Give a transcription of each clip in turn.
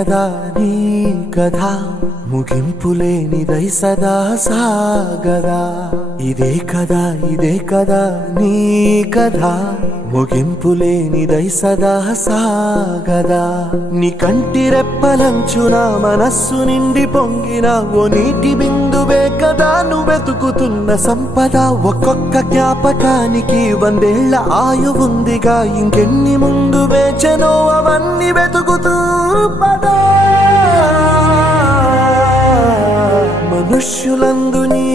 కదా నీ కథ ముగింపులేనిదై సదా సాగదా ఇదే కదా నీ కథ ముగింపులేనిదై సదా సాగదా నీ కంటి రెప్పలంచున మనస్సు నిండి పొంగిన ఓ నీటి బిందువే కదా నువ్వెతుకుతున్న సంపద ఒక్కొక్క జ్ఞాపకానికి 100 ఏళ్ల ఆయువుందిగా ఇంకెన్ని ముందు వేచనో అవన్నీ వెతుకుతూ పదా మనుష్యులందు నీ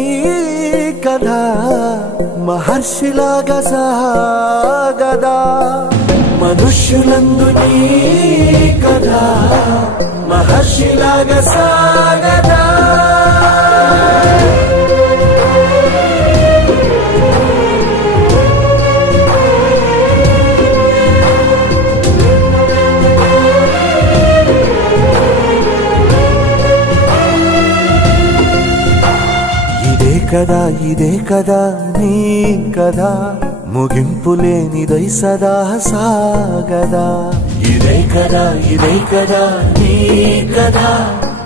కథ మహర్షిలాగా సాగదా మనుష్యులందు నీ కథ మహర్షిలాగా సాగదా ఇదే కదా నీ కథ ముగింపులేనిదై సదా సాగదా ఇదే కదా నీ కథ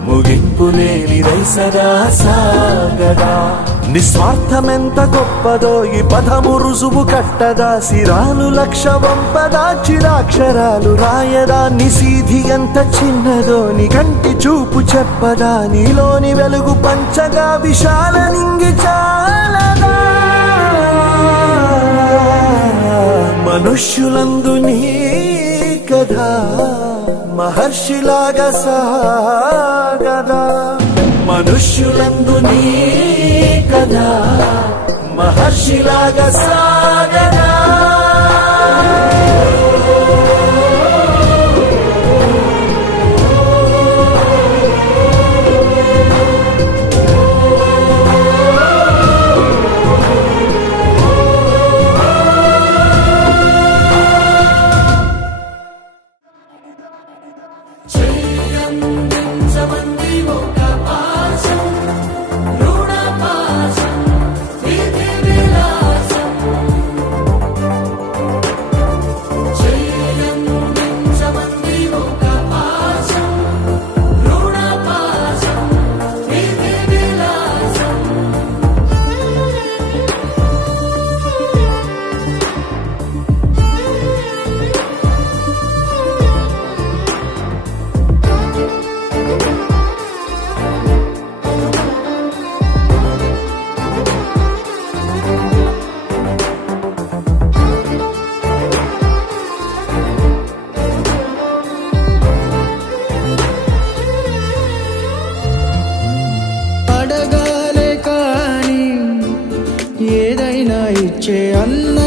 ముగింపులేనిదై సదా సాగదా నిస్వార్థమెంత గొప్పదో ఈ పదము రుజువు కట్టదా సిరాలు లక్ష వంపదా చిరాక్షరాలు రాయదా నిసీధి ఎంత చిన్నదో నీ కంటి చూపు చెప్పదా నీలోని వెలుగు పంచగా విశాల నింగి చాలదా మనుష్యులందు నీ కథ మహర్షిలాగా సాగదా మనుష్యులందు నీ కథ మహర్షిలాగా సాగదా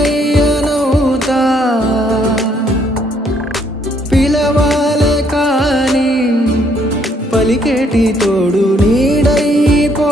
అన్నయ్యనవుతా పిలవాలే కాని పలికేటి తోడు నీడైపో